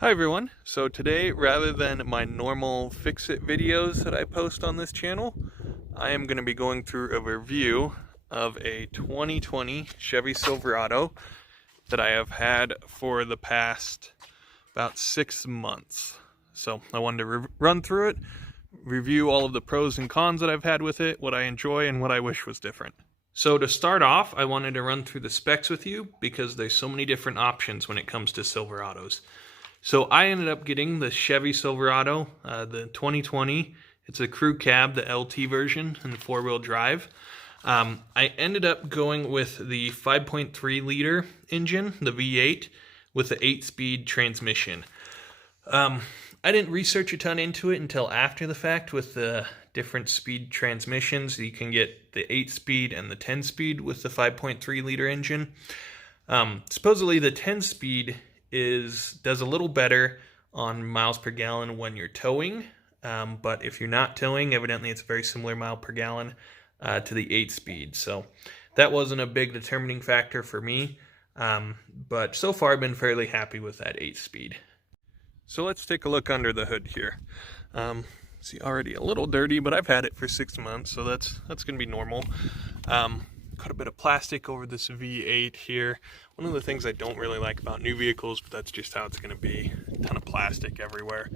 Hi everyone. So today, rather than my normal fix-it videos that I post on this channel, I am going to be going through a review of a 2020 Chevy Silverado that I have had for the past about 6 months. So I wanted to run through it, review all of the pros and cons that I've had with it, what I enjoy and what I wish was different. So to start off, I wanted to run through the specs with you because there's so many different options when it comes to Silverados. So I ended up getting the Chevy Silverado, the 2020. It's a crew cab, the LT version, and 4-wheel drive. I ended up going with the 5.3 liter engine, the V8, with the 8-speed transmission. I didn't research a ton into it until after the fact with the different speed transmissions. You can get the 8-speed and the 10-speed with the 5.3 liter engine. Supposedly the 10-speed does a little better on miles per gallon when you're towing, but if you're not towing, evidently it's a very similar mile per gallon to the 8-speed. So that wasn't a big determining factor for me, but so far I've been fairly happy with that 8-speed. So let's take a look under the hood here. See, already a little dirty, but I've had it for 6 months, so that's going to be normal. Cut a bit of plastic over this V8 here. One of the things I don't really like about new vehicles, but that's just how it's going to be. A ton of plastic everywhere.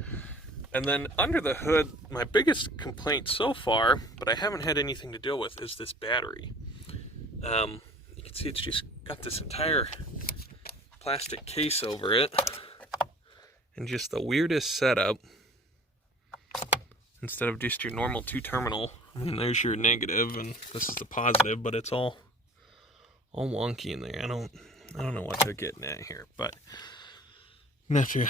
And then under the hood, my biggest complaint so far, but I haven't had anything to deal with, is this battery. You can see it's just got this entire plastic case over it. And just the weirdest setup. Instead of just your normal 2-terminal. I mean, there's your negative, and this is the positive, but it's all wonky in there. I don't know what they're getting at here, but I'm gonna have to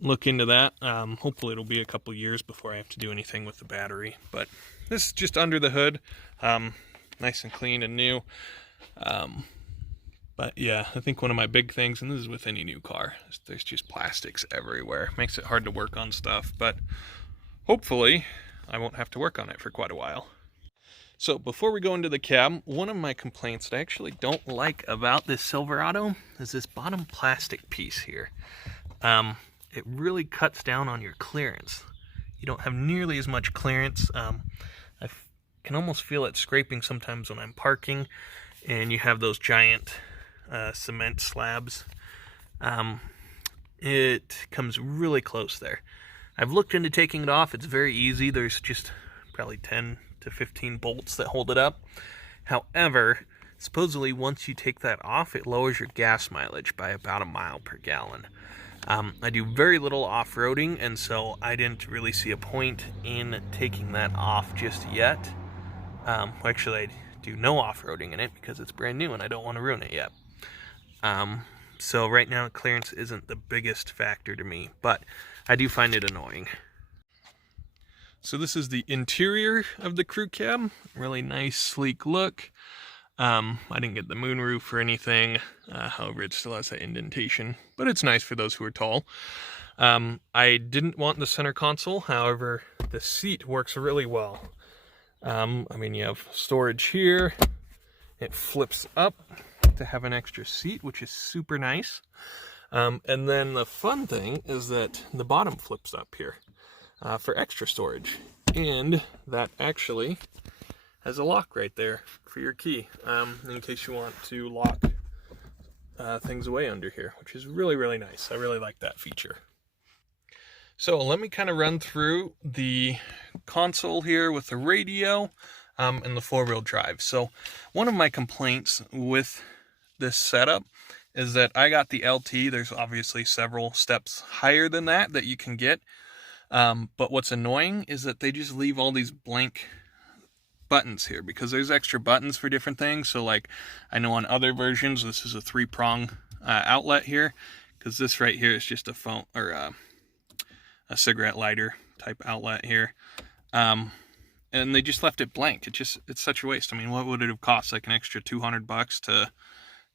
look into that. Hopefully it'll be a couple years before I have to do anything with the battery. But this is just under the hood, nice and clean and new. But yeah, I think one of my big things, and this is with any new car, is there's just plastics everywhere. Makes it hard to work on stuff, but hopefully I won't have to work on it for quite a while. So before we go into the cab, one of my complaints that I actually don't like about this Silverado is this bottom plastic piece here. It really cuts down on your clearance. You don't have nearly as much clearance. I can almost feel it scraping sometimes when I'm parking, and you have those giant cement slabs. It comes really close there. I've looked into taking it off. It's very easy. There's just probably 10 to 15 bolts that hold it up. However, supposedly once you take that off, it lowers your gas mileage by about 1 mile per gallon. I do very little off-roading, and so I didn't really see a point in taking that off just yet. Actually, I do no off-roading in it because it's brand new and I don't want to ruin it yet. So right now, clearance isn't the biggest factor to me, but I do find it annoying. So this is the interior of the crew cab. Really nice, sleek look. I didn't get the moonroof or anything. However, it still has that indentation, but it's nice for those who are tall. I didn't want the center console. However, the seat works really well. I mean, you have storage here. It flips up to have an extra seat, which is super nice. And then the fun thing is that the bottom flips up here for extra storage. And that actually has a lock right there for your key, in case you want to lock things away under here, which is really, really nice. I really like that feature. So let me kind of run through the console here with the radio and the 4-wheel drive. So one of my complaints with this setup is that I got the LT. There's obviously several steps higher than that you can get. But what's annoying is that they just leave all these blank buttons here because there's extra buttons for different things. So like I know on other versions, this is a 3-prong outlet here, because this right here is just a phone or a cigarette lighter type outlet here. And they just left it blank. It's such a waste. I mean, what would it have cost? Like an extra $200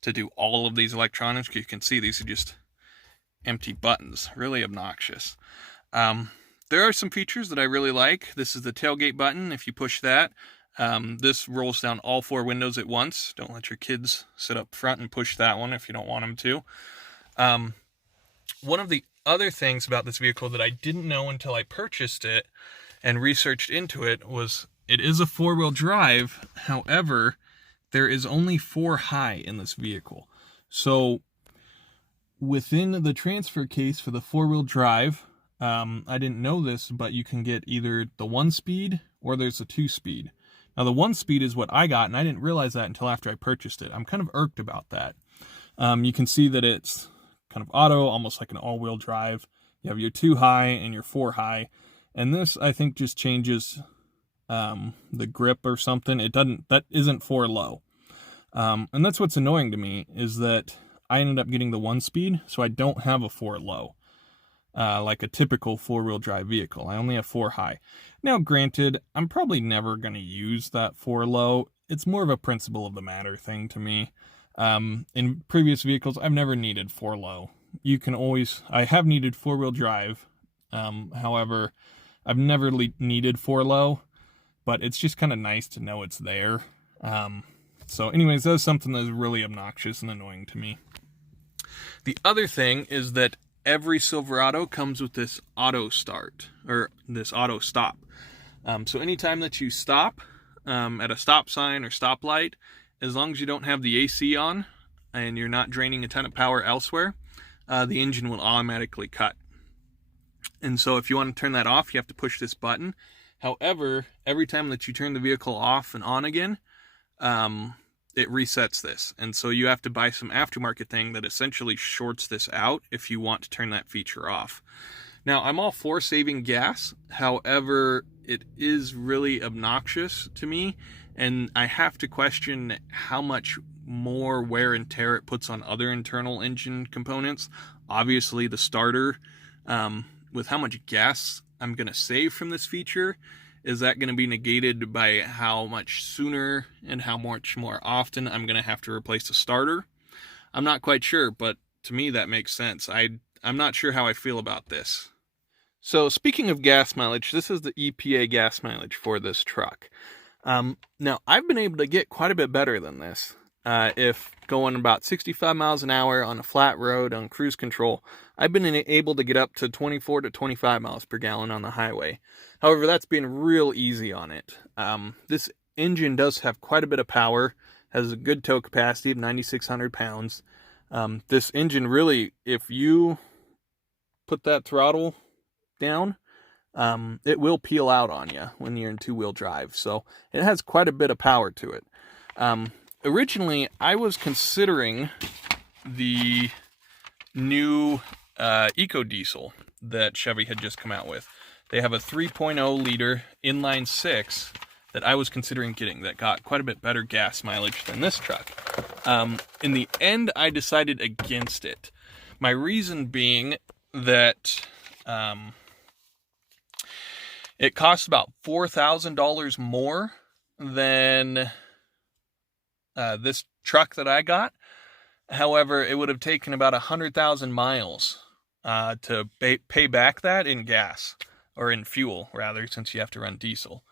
to do all of these electronics? You can see these are just empty buttons. Really obnoxious. There are some features that I really like. This is the tailgate button. If you push that, this rolls down all 4 windows at once. Don't let your kids sit up front and push that one if you don't want them to. One of the other things about this vehicle that I didn't know until I purchased it and researched into it was it is a 4-wheel drive. However, there is only 4 high in this vehicle. So within the transfer case for the 4-wheel drive, I didn't know this, but you can get either the 1-speed or there's a 2-speed. Now the 1-speed is what I got, and I didn't realize that until after I purchased it. I'm kind of irked about that. You can see that it's kind of auto, almost like an all-wheel drive. You have your 2 high and your 4 high. And this, I think, just changes the grip or something. That isn't 4 low. And that's what's annoying to me, is that I ended up getting the 1-speed, so I don't have a 4 low, like a typical 4-wheel drive vehicle. I only have 4 high. Now, granted, I'm probably never going to use that 4 low. It's more of a principle of the matter thing to me. In previous vehicles, I've never needed 4 low. I have needed 4-wheel drive. However, I've never needed 4 low, but it's just kind of nice to know it's there. So anyways, that's something that's really obnoxious and annoying to me. The other thing is that every Silverado comes with this auto start, or this auto stop. So anytime that you stop at a stop sign or stoplight, as long as you don't have the AC on and you're not draining a ton of power elsewhere, the engine will automatically cut. And so if you want to turn that off, you have to push this button. However, every time that you turn the vehicle off and on again, it resets this. And so you have to buy some aftermarket thing that essentially shorts this out if you want to turn that feature off. Now, I'm all for saving gas. However, it is really obnoxious to me, and I have to question how much more wear and tear it puts on other internal engine components. Obviously, the starter, with how much gas I'm going to save from this feature, is that going to be negated by how much sooner and how much more often I'm going to have to replace the starter? I'm not quite sure, but to me that makes sense. I'm not sure how I feel about this. So speaking of gas mileage, this is the EPA gas mileage for this truck. Now, I've been able to get quite a bit better than this. If going about 65 miles an hour on a flat road on cruise control, I've been able to get up to 24 to 25 miles per gallon on the highway. However, that's been real easy on it. This engine does have quite a bit of power, has a good tow capacity of 9,600 pounds. This engine really, if you put that throttle down, it will peel out on you when you're in 2-wheel drive. So it has quite a bit of power to it. Originally, I was considering the new EcoDiesel that Chevy had just come out with. They have a 3.0 liter inline 6 that I was considering getting that got quite a bit better gas mileage than this truck. In the end, I decided against it. My reason being that it costs about $4,000 more than this truck that I got. However, it would have taken about 100,000 miles to pay back that in gas, or in fuel rather, since you have to run diesel.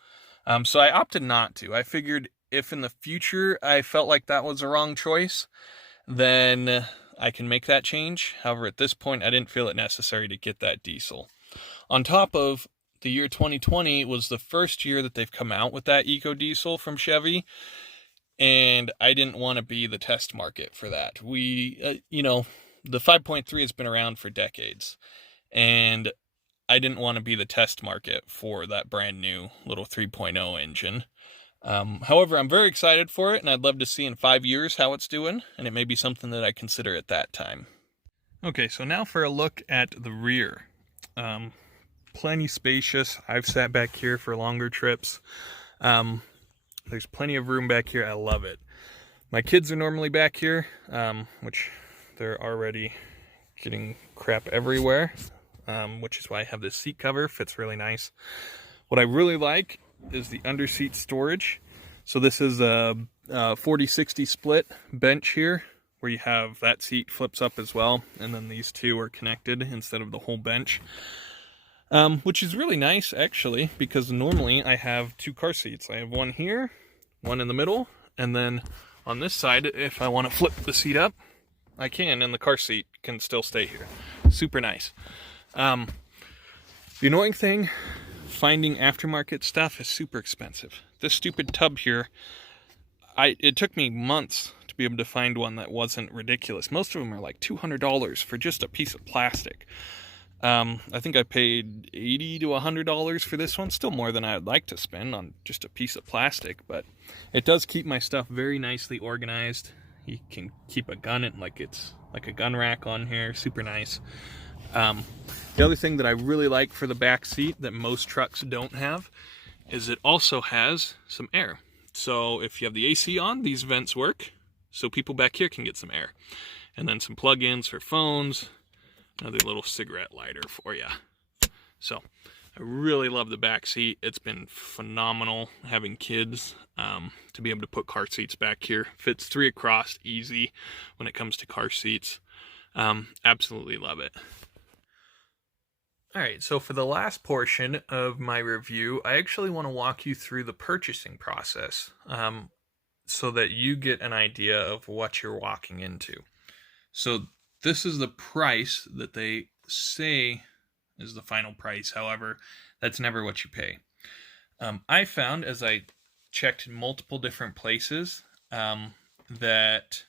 So I opted not to. I figured if in the future I felt like that was a wrong choice, then I can make that change. However, at this point, I didn't feel it necessary to get that diesel. On top of the year 2020 was the first year that they've come out with that EcoDiesel from Chevy, and I didn't want to be the test market for that. The 5.3 has been around for decades, and I didn't want to be the test market for that brand new little 3.0 engine. However, I'm very excited for it, and I'd love to see in 5 years how it's doing, and it may be something that I consider at that time. Okay, so now for a look at the rear. Plenty spacious. I've sat back here for longer trips. There's plenty of room back here. I love it. My kids are normally back here, which they're already getting crap everywhere, which is why I have this seat cover. Fits really nice. What I really like is the underseat storage. So this is a 40-60 split bench here, where you have that seat flips up as well, and then these two are connected instead of the whole bench. Which is really nice, actually, because normally I have 2 car seats. I have one here, one in the middle, and then on this side, if I want to flip the seat up, I can, and the car seat can still stay here. Super nice. The annoying thing, finding aftermarket stuff is super expensive. This stupid tub here, it took me months to be able to find one that wasn't ridiculous. Most of them are like $200 for just a piece of plastic. I think I paid $80 to $100 for this one. Still more than I would like to spend on just a piece of plastic, but it does keep my stuff very nicely organized. You can keep a gun in, like it's like a gun rack on here. Super nice. The other thing that I really like for the back seat that most trucks don't have is it also has some air. So if you have the AC on, these vents work, so people back here can get some air. And then some plug-ins for phones, another little cigarette lighter for you. So I really love the back seat. It's been phenomenal having kids to be able to put car seats back here. Fits 3 across easy when it comes to car seats. Absolutely love it. Alright, so for the last portion of my review, I actually want to walk you through the purchasing process so that you get an idea of what you're walking into. So this is the price that they say is the final price. However, that's never what you pay. I found, as I checked in multiple different places, that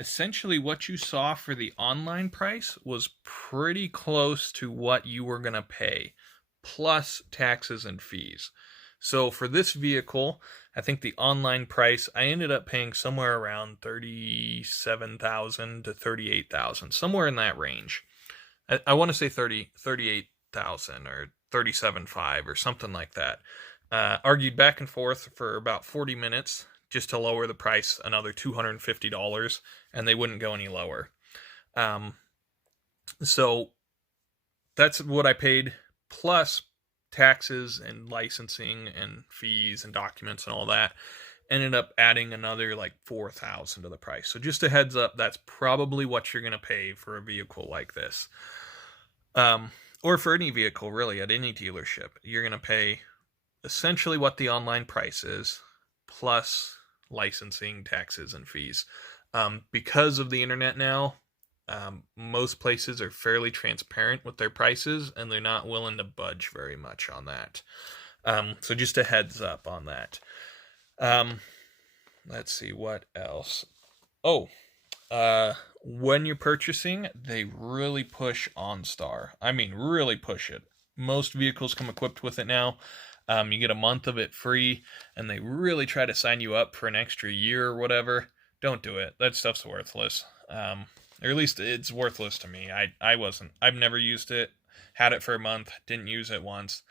essentially what you saw for the online price was pretty close to what you were going to pay, plus taxes and fees. So for this vehicle, I think the online price, I ended up paying somewhere around $37,000 to $38,000, somewhere in that range. I want to say $38,000 or $37,500 or something like that. Argued back and forth for about 40 minutes just to lower the price another $250, and they wouldn't go any lower. So that's what I paid, plus taxes and licensing and fees and documents and all that. Ended up adding another like $4,000 to the price. So just a heads up, that's probably what you're going to pay for a vehicle like this. Or for any vehicle, really, at any dealership. You're going to pay essentially what the online price is, plus licensing, taxes, and fees. Because of the internet now, most places are fairly transparent with their prices, and they're not willing to budge very much on that. So just a heads up on that. Let's see, what else? When you're purchasing, they really push OnStar. I mean, really push it. Most vehicles come equipped with it now. You get a month of it free, and they really try to sign you up for an extra year or whatever. Don't do it. That stuff's worthless. Or at least it's worthless to me. I've never used it. Had it for a month. Didn't use it once.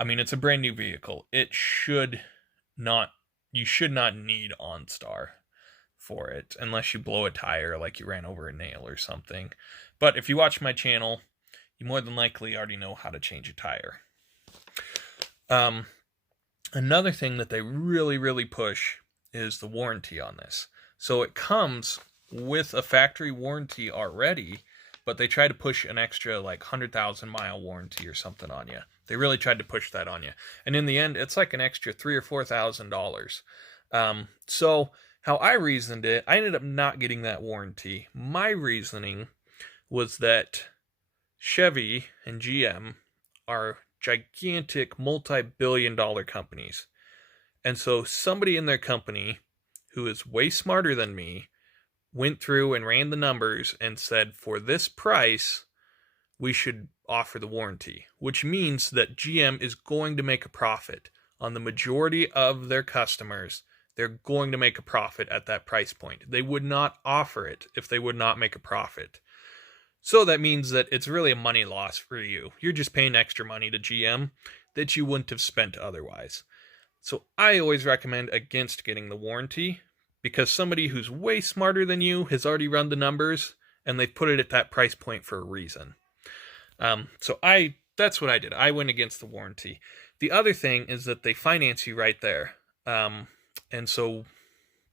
I mean, it's a brand new vehicle. You should not need OnStar for it, unless you blow a tire like you ran over a nail or something. But if you watch my channel, you more than likely already know how to change a tire. Another thing that they really, really push is the warranty on this. So it comes with a factory warranty already, but they try to push an extra like 100,000 mile warranty or something on you. They really tried to push that on you. And in the end, it's like an extra $3,000 or $4,000. So how I reasoned it, I ended up not getting that warranty. My reasoning was that Chevy and GM are gigantic multi-billion-dollar companies. And so somebody in their company who is way smarter than me went through and ran the numbers and said, for this price, we should offer the warranty, which means that GM is going to make a profit on the majority of their customers. They're going to make a profit at that price point. They would not offer it if they would not make a profit. So that means that it's really a money loss for you. You're just paying extra money to GM that you wouldn't have spent otherwise. So I always recommend against getting the warranty, because somebody who's way smarter than you has already run the numbers, and they've put it at that price point for a reason. That's what I did. I went against the warranty. The other thing is that they finance you right there. And so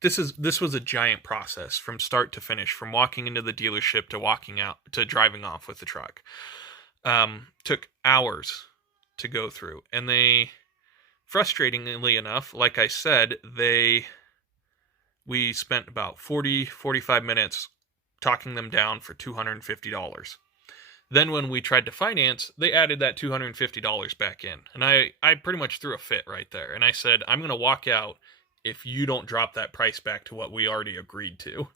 this was a giant process from start to finish, from walking into the dealership to walking out to driving off with the truck. Took hours to go through, and they, frustratingly enough, like I said, we spent about 45 minutes talking them down for $250. Then when we tried to finance, they added that $250 back in. And I pretty much threw a fit right there. And I said, I'm going to walk out if you don't drop that price back to what we already agreed to.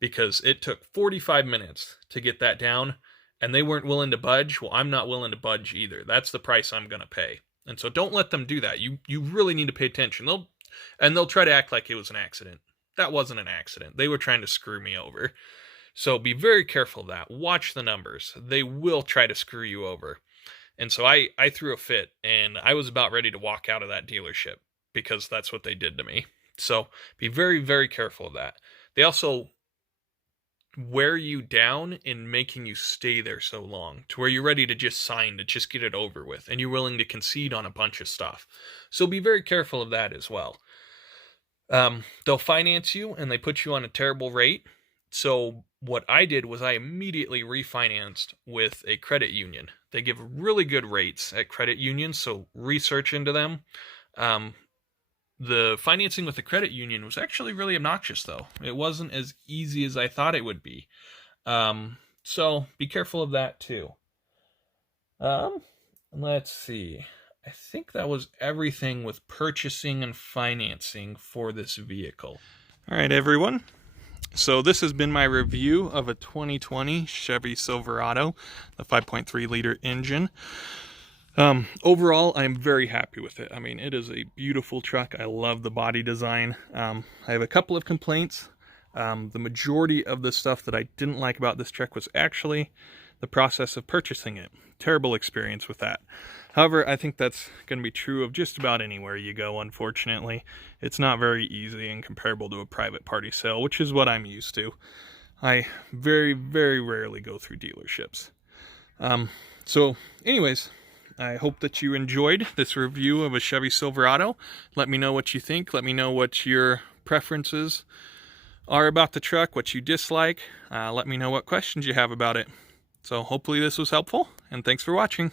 Because it took 45 minutes to get that down, and they weren't willing to budge. Well, I'm not willing to budge either. That's the price I'm going to pay. And so don't let them do that. You really need to pay attention. They'll try to act like it was an accident. That wasn't an accident. They were trying to screw me over. So be very careful of that. Watch the numbers. They will try to screw you over. And so I threw a fit, and I was about ready to walk out of that dealership because that's what they did to me. So be very, very careful of that. They also wear you down in making you stay there so long to where you're ready to just sign, to just get it over with, and you're willing to concede on a bunch of stuff. So be very careful of that as well. They'll finance you and they put you on a terrible rate. So what I did was I immediately refinanced with a credit union. They give really good rates at credit unions, so research into them. The financing with the credit union was actually really obnoxious, though. It wasn't as easy as I thought it would be. So be careful of that, too. Let's see. I think that was everything with purchasing and financing for this vehicle. All right, everyone. So this has been my review of a 2020 Chevy Silverado, the 5.3 liter engine. Overall, I'm very happy with it. I mean, it is a beautiful truck. I love the body design. I have a couple of complaints. The majority of the stuff that I didn't like about this truck was actually the process of purchasing it. Terrible experience with that. However, I think that's going to be true of just about anywhere you go, unfortunately. It's not very easy and comparable to a private party sale, which is what I'm used to. I very, very rarely go through dealerships. So anyways, I hope that you enjoyed this review of a Chevy Silverado. Let me know what you think. Let me know what your preferences are about the truck, what you dislike. Let me know what questions you have about it. So hopefully this was helpful, and thanks for watching.